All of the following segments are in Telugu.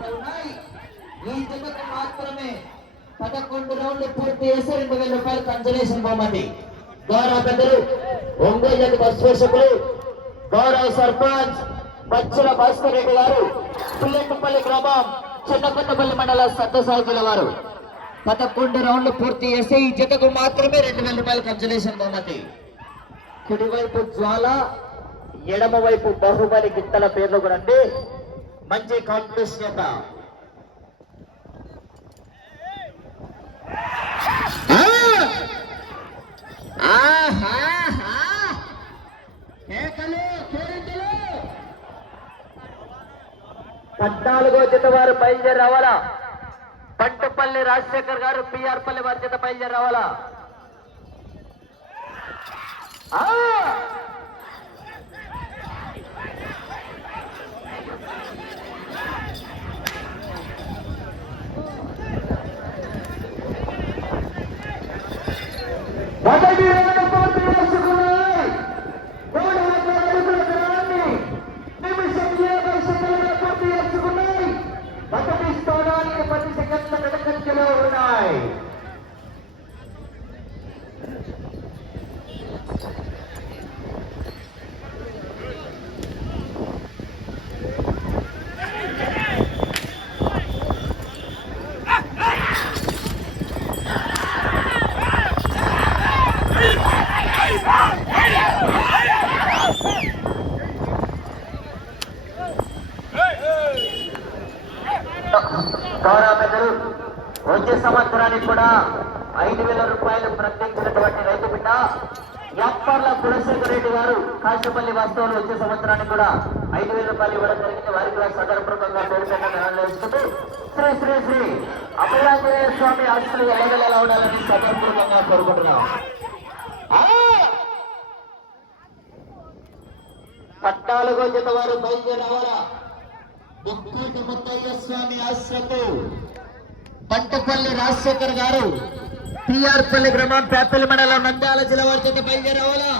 ప్రదర్శనలో ఉన్నాయి. ఈ జతకు మాత్రమే పదకొండు రౌండ్లు పూర్తి చేస్తే రెండు వేల రూపాయలు కన్సలేషన్ బహుమతి. గౌరవ పెద్దలు ఒంగోలు జత బస్వేషకులు గౌరవ సర్పంచ్ బచ్చుల భాస్కర్ రెడ్డి గారు పుల్లెట్టుపల్లి గ్రామం చిన్నకొత్తపల్లి మండల సత్యసాయికుల వారు. పదకొండు రౌండ్లు పూర్తి చేస్తే ఈ జతకు మాత్రమే రెండు వేల రూపాయలు కన్సలేషన్ బహుమతి. కుడివైపు జ్వాల ఎడమవైపు బాహుబలి గిత్తల పేర్లు కూడా అండి. మంచి కాంపిటీషన్ యొక్క పద్నాలుగో జత వారు బయలుదేరి రావాలా? పంటపల్లి రాజశేఖర్ గారు పిఆర్ పల్లి వారి జత బయలుదేరి రావాలా? ఆ! మొదటి రౌండ్ పూర్తి చేసుకున్నాయి మూడు వందల అడుగుల దూరాన్ని నిమిషం యాభై సెకండ్ల పూర్తి చేసుకున్నాయి మొదటి స్థానానికి పది సెకండ్ల వెనకంజలో ఉన్నాయి గౌరవ పెద్దలు వచ్చే సంవత్సరానికి కూడా ఐదు వేల రూపాయలు ప్రకటించినటువంటి రైతు బిడ్డ యాప్పర్ల కులశేఖర్ రెడ్డి గారు కాశపల్లి వాస్తవులు వచ్చే సంవత్సరానికి కూడా ఐదు వేల రూపాయలు ఇవ్వడం జరిగింది. వారికి కూడా సదర్భంగా పేరు పెట్టడం శ్రీ శ్రీ శ్రీ అభయాంజనేయ స్వామి ఆస్తులు ఎల్లగెలా ఉండాలని సదర్భంగా కోరుకుంటున్నాం. ఆ! పద్నాలుగో జత వారు బయలుదేరవాలా ముక్కోటి ముత్తయ్య స్వామి ఆశ్రతు పంటపల్లి రాజశేఖర్ గారు పిఆర్పల్లి గ్రామం పేపల్లి మండలం నంద్యాల జిల్లా వారి చేత బయలుదేరవాలా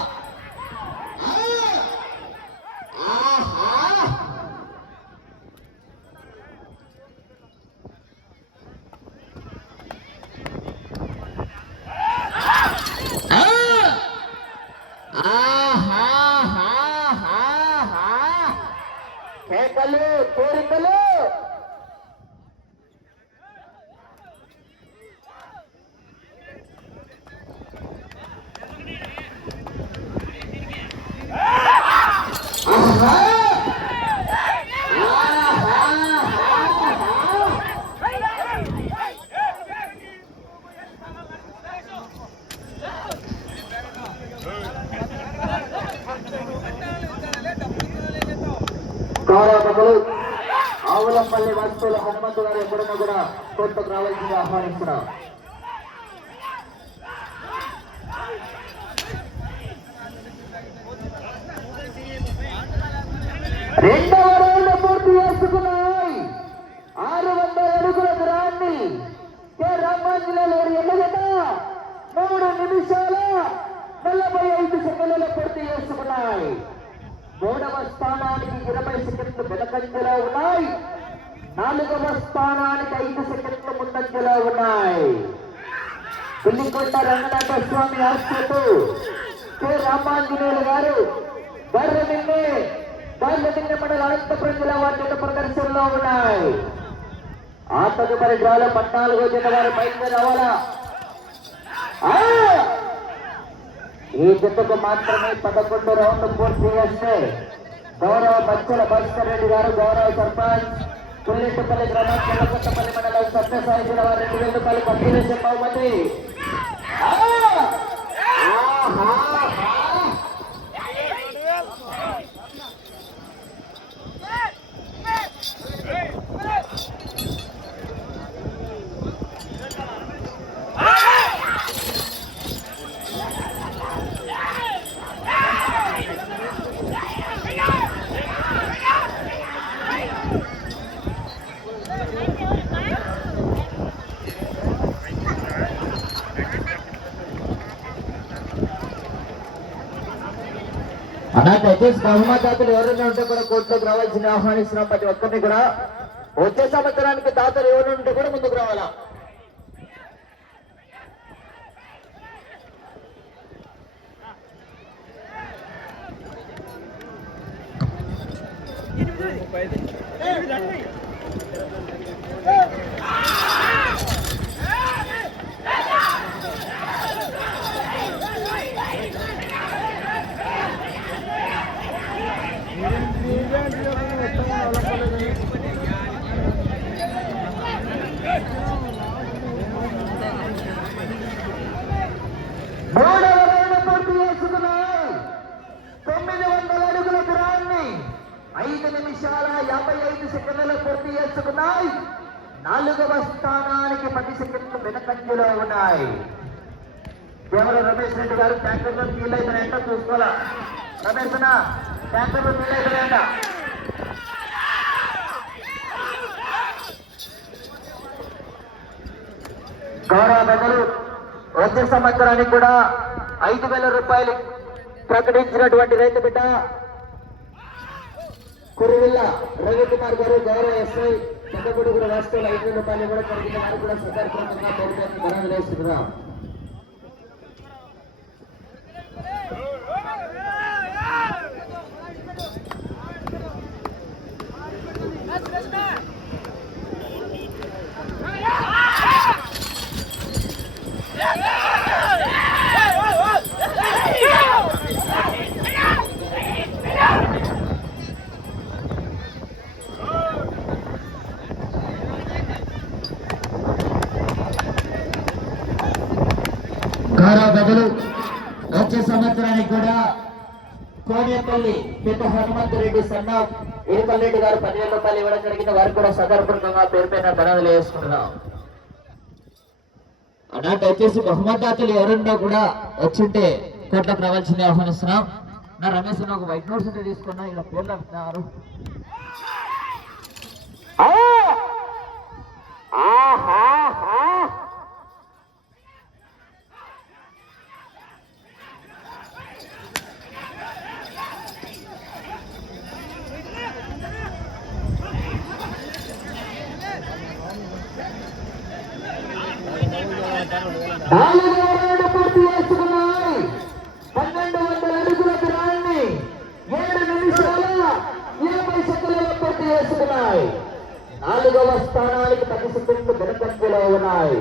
కేకలు కోరికలు గౌరవములు ఆవులపల్లి వస్తువుల హనుమంతు గారు ఎప్పుడన్నా కూడా కోర్టుకు ఆహ్వానిస్తున్నాం రెండవ రౌండ్ పూర్తి చేసుకున్నాయి. ఆరు వందల అడుగుల దూరాన్ని కె. రామాంజనేయులు ఎన్నగట మూడు నిమిషాల నలభై ఐదు సెకండ్లలో పూర్తి చేసుకున్నాయి. మూడవ స్థానానికి ఇరవై సెకండ్లు వెనకంజలో ఉన్నాయి. నాలుగవ స్థానానికి ఐదు సెకండ్లు ముందంజలో ఉన్నాయి. పుల్లికొండ రంగనాథ స్వామి ఆస్తులు కె. రామాంజనేయులు గారు బర్రెదిన్నే బర్రెదిన్నె మండల అనంతపురం జిల్లా వారి ప్రదర్శనలో ఉన్నాయి. ఆ తదుపరి డ్రాలో పద్నాలుగో జత వారు బయలుదేరి రావాలా? ఈ జట్టుకు మాత్రమే పదకొండు రౌండ్లు పూర్తి చేస్తే గౌరవ బచ్చల భాస్కర్ రెడ్డి గారు గౌరవ సర్పంచ్. పుల్లిట్టుపల్లి గ్రామం చెల్లకొత్తపల్లి మండలం సత్యసాయి జిల్లా వారి రెండు వేల అలా బహుమతాతలు ఎవరైనా ఉంటే కూడా కోర్టులోకి రావాల్సింది ఆహ్వానిస్తున్నాం ప్రతి ఒక్కరిని కూడా వచ్చే సంవత్సరానికి దాతలు ఎవరైనా ఉంటే కూడా ముందుకు రావాలా? మూడవ రౌండ్ పూర్తి చేసుకున్నాయి తొమ్మిది వందల అడుగుల దూరాన్ని ఐదు నిమిషాల యాభై ఐదు సెకండ్లలో పూర్తి చేసుకున్నాయి. నాలుగవ స్థానానికి పది సెకండ్లు వెనకంజలో ఉన్నాయి. కేవలం రమేష్ రెడ్డి గారు ట్యాంకర్లో నీళ్ళు అయిపోయినాయంట చూసుకోవాలా? రమేష్ అన్న ట్యాంకర్లో నీళ్ళు అయిపోయినాయంట గౌరవ పెద్దలు వచ్చే సంవత్సరానికి కూడా ఐదు వేల రూపాయలు ప్రకటించినటువంటి రైతు బిడ్డ కురువిల్ల రవి కుమార్ గారు గౌరవ ఎస్ఐ పెద్దగుడుగురు రాష్ట్రంలో ఐదు రూపాయలు కూడా కలిగిన వారు కూడా సదర్భంగా పేరు ధనాలు వేస్తున్నాం గౌరవ బదులు వచ్చే సంవత్సరానికి కూడా కోనేపల్లి పెద్ద హనుమంత్ రెడ్డి సన్న ఇరుకల్రెడ్డి గారు పదివేల రూపాయలు ఇవ్వడం జరిగింది. వారు కూడా సదర్భంగా పేరుపైన ధనాలు వేసుకుంటున్నాం. అన్నట్టు వచ్చేసి బహుమతాతలు ఎవరున్నా కూడా వచ్చింటే కోట్లకు రావాల్సింది ఆహ్వానిస్తున్నాం. నా రమేష్ ఒక వైట్ నోట్స్ ఉంటే తీసుకున్నా ఇలా పేర్లు అంటున్నారు నాలుగవ రౌండ్ పూర్తి చేసుకున్నాయి పన్నెండు వందల అడుగుల దూరాన్ని ఏడు నిమిషాల ఇరవై సెకండ్లలో పూర్తి చేసుకున్నాయి నాలుగవ స్థానానికి పది సెకండ్లు వెనకంజలో ఉన్నాయి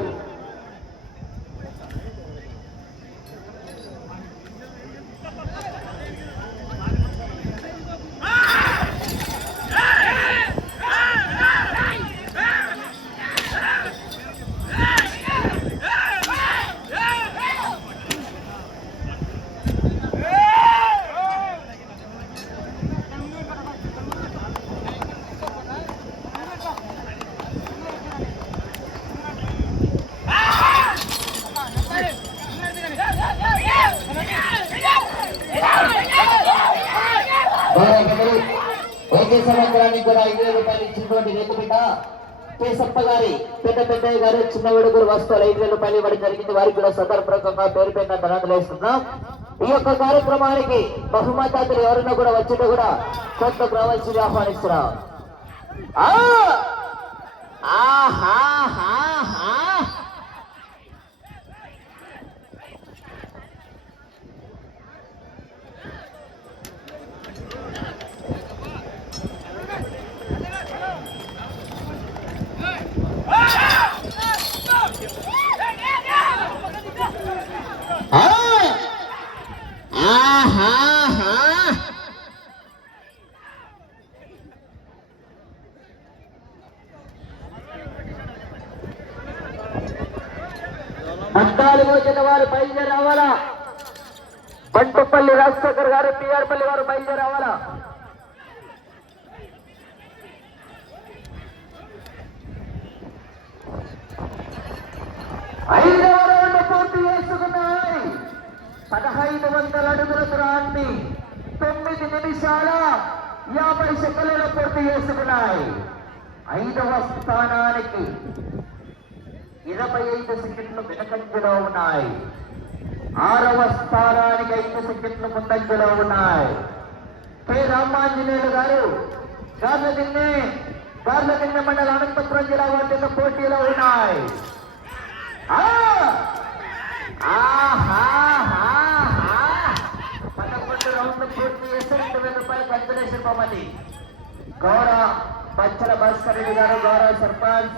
గౌరవ పెద్దలు ప్రతి సంవత్సరానికి కూడా ఐదు వేల రూపాయలు ఇచ్చినటువంటి రైతు బిడ్డ కేసప్ప గారి పెద్ద పెద్దయ్య గారు చిన్న విడుగురు వస్తువులు ఐదు వేల రూపాయలు ఇవ్వడం జరిగింది. వారికి కూడా సందర్భంగా పేరు పెట్టిన ధనాలు వేస్తున్నాం ఈ యొక్క కార్యక్రమానికి బహుమతాతులు ఎవరైనా కూడా వచ్చినా కూడా కోట్లకు రావాల్సింది ఆహ్వానిస్తున్నాం. ఆ! ఆహాహాహా! ఆ! ఆహాహా! పద్నాలుగో జత వారు బయలుదేరి రావాలా బంటుపల్లి రాజశేఖర్ గారు పిఆర్పల్లి వారు బయలుదేరి రావాలా ఐదవ రౌండ్ పూర్తి చేసుకున్నాయి పదహైదు వందల అడుగుల దూరాన్ని తొమ్మిది నిమిషాల యాభై సెకండ్లలో పూర్తి చేసుకున్నాయి ఐదవ స్థానానికి ఇరవై ఐదు సెకండ్లు వెనకంజలో ఉన్నాయి. ఆరవ స్థానానికి ఐదు సెకండ్లు ముందంజలో ఉన్నాయి. కె. రామాంజనేయులు గారు గార్లదిన్నె గార్లదిన్నె మండల అనంతపురం జిల్లా వాటిలో పోటీలో ఉన్నాయి. పదకొండు రౌండ్లు పూర్తి చేస్తే రెండు వేల రూపాయలు కంచులేషన్ బహుమతి. గౌరవ పచ్చల భాస్కర్ రెడ్డి గారు గౌరవ సర్పంచ్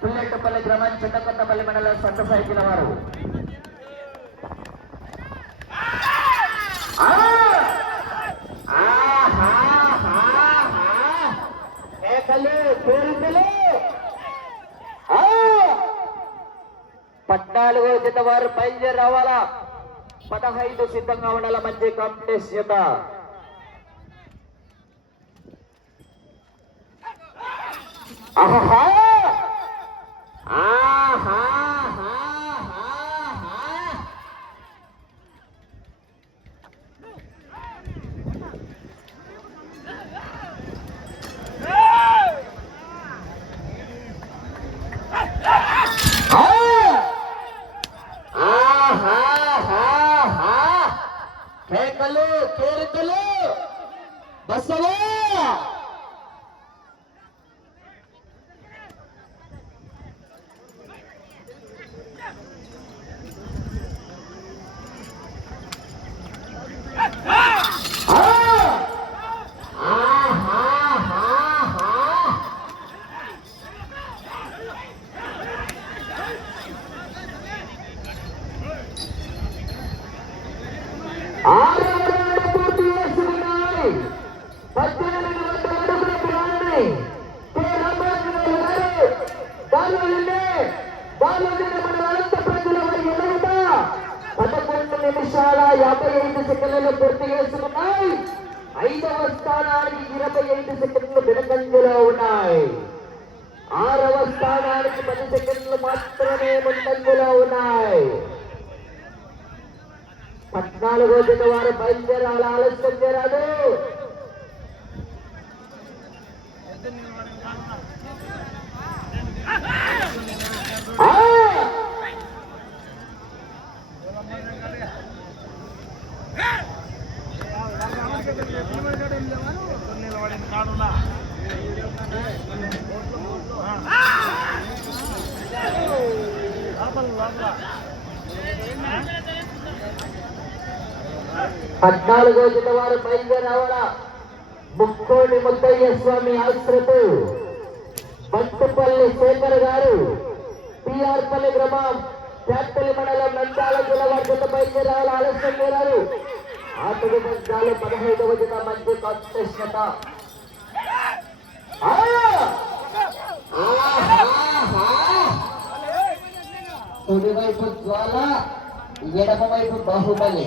పుల్లెట్టుపల్లి గ్రామం చిన్నకొండపల్లి మండలం సొంత సైకిల్ వారు ఆ! ఆహాహాహా! పద్నాలుగో జత వారు బయలుదేరి రావాలా పదహైదు సిద్ధంగా ఉండాల మంచి కాంపిటీషన్ చేద్దాం Ah, ah, ah. పద్నాలుగో దిన వారు బయలుదేరాలి ఆలస్యం చేరాదు ఆ! పద్నాలుగో దిన వారు బయలుదేరవడ ముక్కోడి ముద్దయ్య స్వామి ఆశ్రతు బంటుపల్లి శేఖర్ గారు పిఆర్పల్లి గ్రామం పేట్టలి మండలం నంద్యాల జిల్లా వారి జత బయలుదేరావాలా ఆలస్యం చేరారు ఆటలు పంచాలు పదహైదవ దిన మంచి కాంపిటీషన్ ఆ! ఆహాహా! కుడివైపు జ్వాల ఎడమవైపు బాహుబలి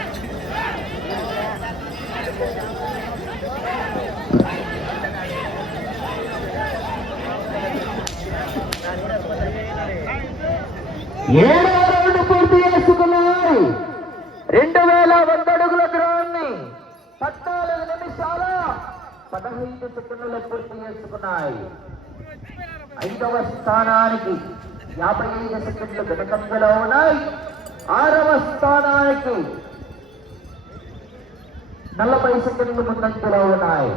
ఏడవ రౌండ్ పూర్తి చేసుకున్నాయి రెండు వేల వంద అడుగుల దూరాన్ని పద్నాలుగు నిమిషాల పదహైదు సెకండ్లు పూర్తి చేసుకున్నాయి. ఐదవ స్థానానికి యాభై ఐదు సెకండ్లు వెనుకంజలో ఉన్నాయి. ఆరవ స్థానానికి నలభై సెకండ్లు ముందంజలో ఉన్నాయి.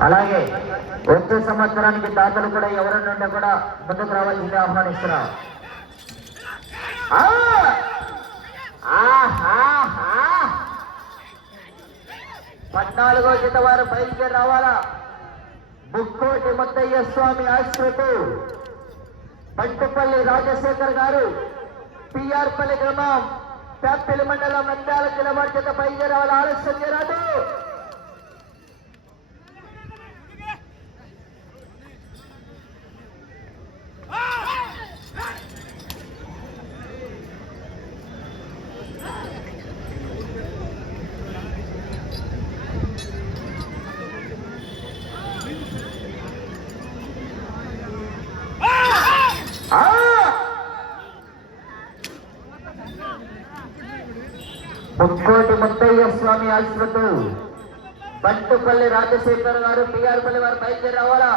అలాగే వచ్చే సంవత్సరానికి దాతలు కూడా ఎవరైనా కూడా ముందుకు రావాల్సిందే ఆహ్వానిస్తున్నా. ఆహా! పద్నాలుగో జత వారు బయలుదేరి రావాలా? ముక్కోటి ముద్దయ్య స్వామి ఆశ్రతు బంటుపల్లి రాజశేఖర్ గారు పిఆర్పల్లి గ్రామం పెద్దల మండలం నంద్యాల జిల్లా వారి చేత బయలుదేరావాలి ఆలస్యం చేయరాదు ఆ! ముక్కోటి ముత్తయ్య స్వామి ఆశ్రతు బంటుపల్లి రాజశేఖర్ గారు పిఆర్పల్లి వారు బయలుదేరి రావాలా?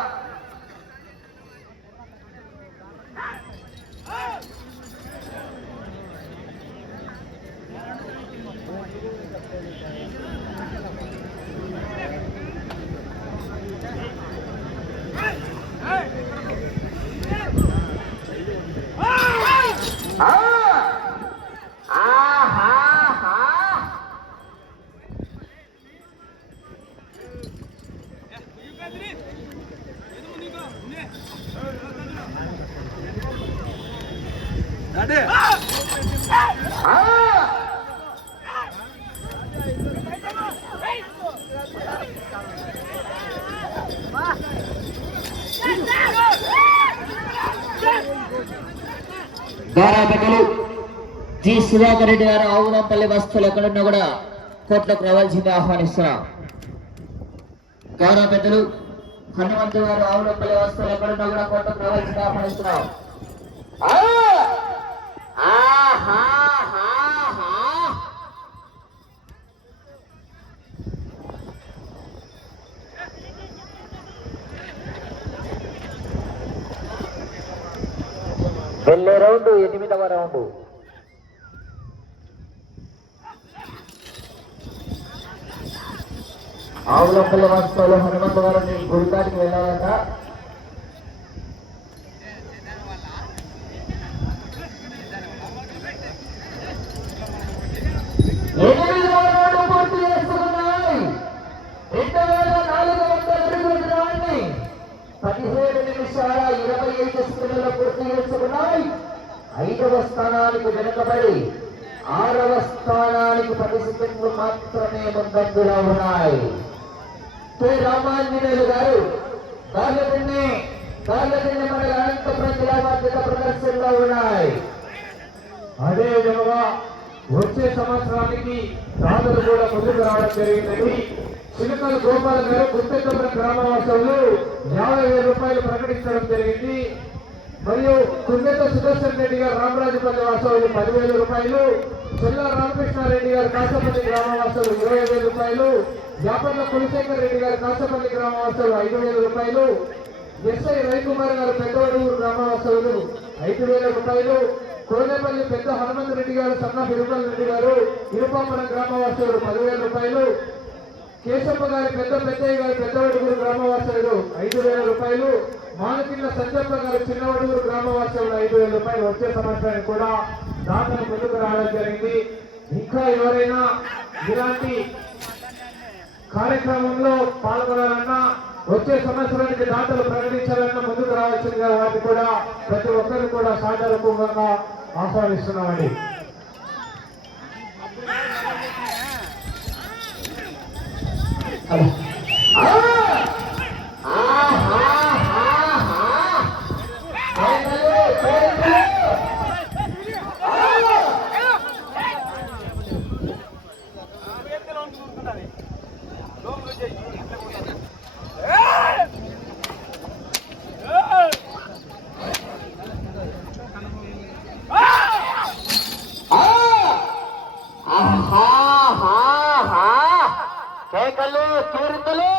ఆ! జి. సుధాకర్ రెడ్డి గారు ఆవులంపల్లి వస్తువులు ఎక్కడున్నా కూడా కోర్టులకు రావాల్సిందే ఆహ్వానిస్తున్నాం. గౌరవ పెద్దలు హనుమంతు గారు ఆవులంపల్లి వస్తువులు ఎక్కడున్నా కూడా కోర్టులోకి రావాల్సిందే ఆహ్వానిస్తున్నాం. వెళ్ళే రౌండ్ ఎనిమిదవ రౌండ్. ఆవులంపల్లి వస్తువులు హనుమంతవరం గారు గుడికాడికి వెళ్ళాలంట ఎనిమిదవ రౌండ్ పూర్తి చేసుకున్నాయి రెండు వేల నాలుగు వందల అడుగుల దూరాన్ని పదిహేడు నిమిషాల ఇరవై ఐదు సెకండ్లు పూర్తి చేసుకున్నాయి. ఐదవ స్థానానికి వెనుకబడి ఆరవ స్థానానికి పది సెకండ్లు మాత్రమే ముందంజలో ఉన్నాయి. కె. రామాంజనేయులు గారు గార్లదిన్నె గార్లదిన్నె మన అనంతపురం జిల్లా బాధ్యత ప్రదర్శనలో ఉన్నాయి. అదే విధంగా వచ్చే సంవత్సరానికి రాజులు కూడా ముందుకు రావడం జరిగింది చిలుకల గోపాల్ గారు గుప్పెత్తపురం గ్రామవాసులు యాభై వేల రూపాయలు ప్రకటించడం జరిగింది. మరియు కుందేత సుదర్శన్ రెడ్డి గారు రామరాజుపల్లి వాసవులు పదివేల రూపాయలు చెల్ల రామకృష్ణారెడ్డి గారు కాసపల్లి గ్రామవాసులు ఇరవై వేల రూపాయలు యాపర్ల కులశేఖర్ రెడ్డి గారు కాసపల్లి గ్రామవాసులు ఐదు వేల రూపాయలు ఎస్ఐ రవికుమార్ గారు పెద్దవడూరు గ్రామవాసులు ఐదు వేల రూపాయలు కోనేపల్లి పెద్ద హనుమంత్ రెడ్డి గారు సన్న బిరుపల్ రెడ్డి గారు ఇరుపాపురం గ్రామవాసులు పదివేల రూపాయలు కేశప్ప గారి పెద్ద పెద్దయ్య గారి పెద్దవడుగురు గ్రామవాసులు ఐదు వేల రూపాయలు. మానకిన్న సంజప్ప గారి చిన్నవడుగురు గ్రామవాసులు ఐదు వేల రూపాయలు వచ్చే సంవత్సరానికి కూడా దాతను ముందుకు రావడం జరిగింది. ఇంకా ఎవరైనా ఇలాంటి కార్యక్రమంలో పాల్గొనాలన్నా వచ్చే సంవత్సరానికి దాతలు ప్రకటించాలన్నా ముందుకు రావాల్సిందిగా వారిని కూడా ప్రతి ఒక్కరు కూడా సాధారణంగా ఆహ్వానిస్తున్నామండి. 好吧 మేకలు తూర్పులు.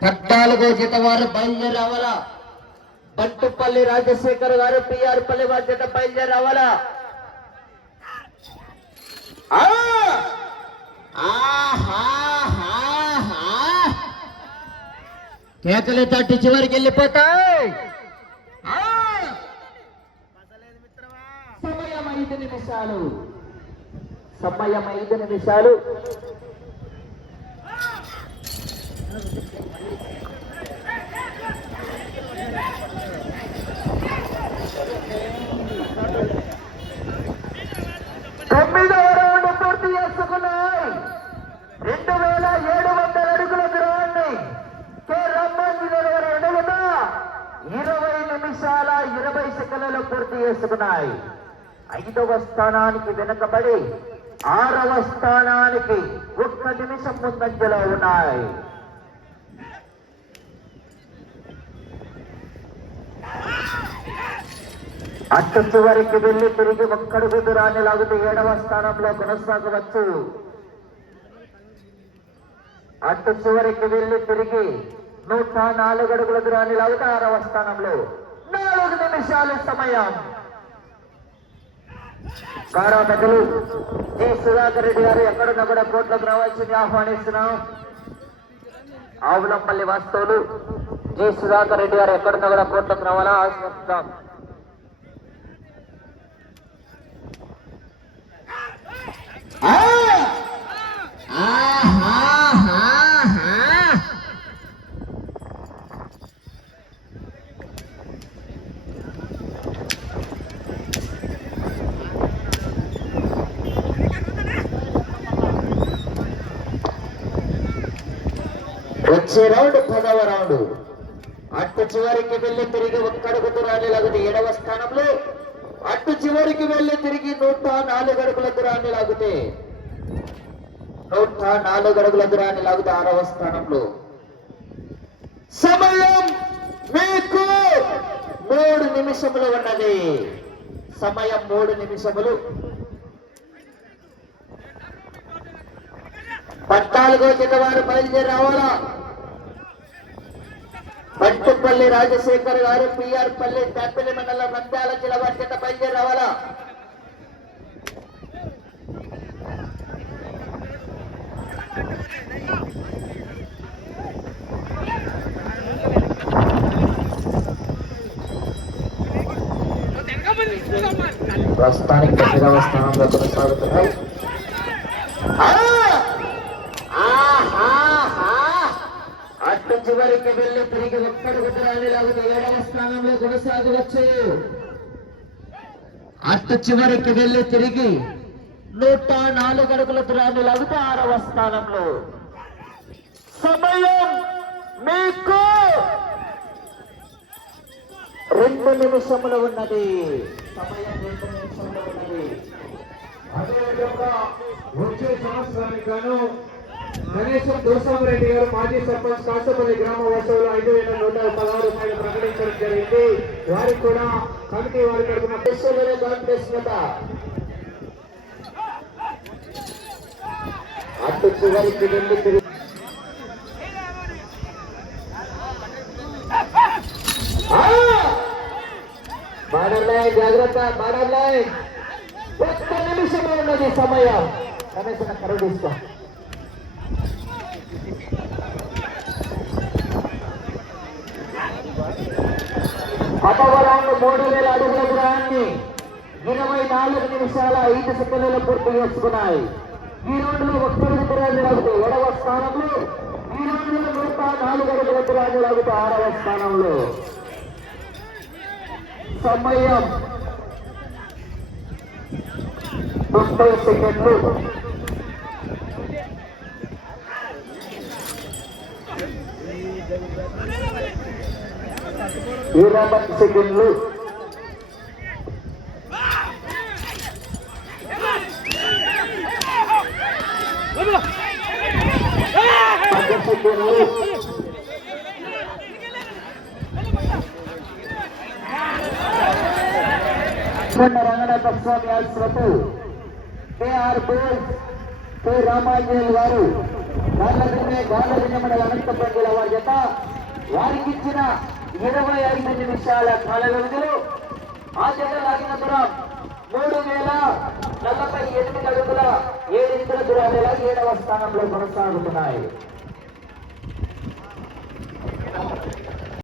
పద్నాలుగో జత వారు బయలుదేరి రావాలా బంటుపల్లి రాజశేఖర్ గారు పిఆర్ పల్లి వారి చేత బయలుదేరి కేకలు తట్టి చివరికి వెళ్ళిపోతాయి ఆ! సమయం ఐదు నిమిషాలు. సమయం ఐదు నిమిషాలు. ఐదవ స్థానానికి వెనుకబడి ఆరవ స్థానానికి ఒక్క నిమిషం ముందంజలో ఉన్నాయి. అటు చివరికి వెళ్ళి తిరిగి ఒక్కడుగు దూరాన్ని లాగుతూ ఏడవ స్థానంలో కొనసాగవచ్చు. అట్టు చివరికి వెళ్ళి తిరిగి నూట నాలుగు అడుగుల దూరాన్ని లాగుతూ ఆరవ స్థానంలో నాలుగు నిమిషాలు సమయం. కారా జి సుధాకర్ రెడ్డి గారు ఎక్కడున్నా కూడా కోట్లకు రావాల్సింది ఆహ్వానిస్తున్నాం ఆవులంపల్లి వాస్తవులు జి సుధాకర్ రెడ్డి గారు ఎక్కడున్నా కూడా కోట్లకు రావాలా ఆహ్వానిస్తాం ఆ! ఆహాహాహా! వచ్చే రౌండ్ పదవ రౌండ్. అటు చివరికి వెళ్ళి తిరిగి ఒక్కడుగు దూరాన్ని లాగితే ఏడవ స్థానంలో అటు చివరికి వెళ్ళి తిరిగి నూట నాలుగు అడుగుల దూరాన్ని లాగితే నూట నాలుగు అడుగుల దూరాన్ని లాగితే ఆరవ స్థానంలో. సమయం మీకు మూడు నిమిషములు ఉన్నది. సమయం మూడు నిమిషములు. పద్నాలుగో జత వారు బయలుదేరి రావాలా? పట్టుపల్లి రాజశేఖర్ గారు పిఆర్ పల్లి టెంపల్లి మండలం నంద్యాల జిల్లా వారి చేత బయలుదేరి రావాలా? ప్రస్తుతానికి తొమ్మిదవ స్థానంలో కొనసాగుతున్నాయి ఆ! ఆహాహా! అటు చివరికి వెళ్ళి తిరిగి ఒక్కడుగు దూరాన్ని లాగితే ఏడవ స్థానంలో కొనసాగవచ్చు అట్ట చివరికి వెళ్ళి తిరిగి నూట నాలుగు అడుగుల దూరాన్ని లాగుతూ ఆరవ స్థానంలో. సమయం మీకు రెండు నిమిషములు ఉన్నది. సమయం రెండు నిమిషములు ఉన్నది. అదేవిధంగా వచ్చే సంవత్సరానికి గాను గణేశం దోసామరెడ్డి గారు మాజీ సర్పంచ్ కాసపల్లి గ్రామ వాసులు ఐదు వేల నూట పదహారు రూపాయలు ప్రకటించడం జరిగింది. వారికి కూడా కమిటీ వారి తరఫున అటు చివరికి వెళ్ళి తిరిగి బాడర్లాయ్ జాగ్రత్త బాడర్లాయ్ ఒక్క నిమిషమే ఉన్నది సమయం. కనీసం కరుడిస్తాం అపవరాన్ని మూడు వేల అడుగుల దూరాన్ని ఇరవై నాలుగు నిమిషాల ఐదు సెకండ్లలో పూర్తి చేసుకున్నాయి. ఈ రోజులో ఒక్కడుగు దూరాన్ని ఏడవ స్థానంలో ఈ రోజులో నూట నాలుగు అడుగుల దూరాన్ని లాగుతూ ఆరవ స్థానంలో. సమయం ముప్పై సెకండ్లు. ఇరవై సెకండ్లు. పది సెకండ్లు. రంగనాథ స్వామి ఆశ్రతు కేఆర్ బోల్స్ కె రామాంజనేయులు గారు. గార్లదిన్నే గార్లదిన్నే మండల అనంతపురం జిల్లా వారి చేత వారికి ఇచ్చిన ఇరవై ఐదు నిమిషాల కాల వ్యవధిలో ఆ జత లాగిన దూరం మూడు వేల నలభై ఎనిమిది అడుగుల ఏడు ఇంచుల దూరాలు ఏడవ స్థానంలో కొనసాగుతున్నాయి.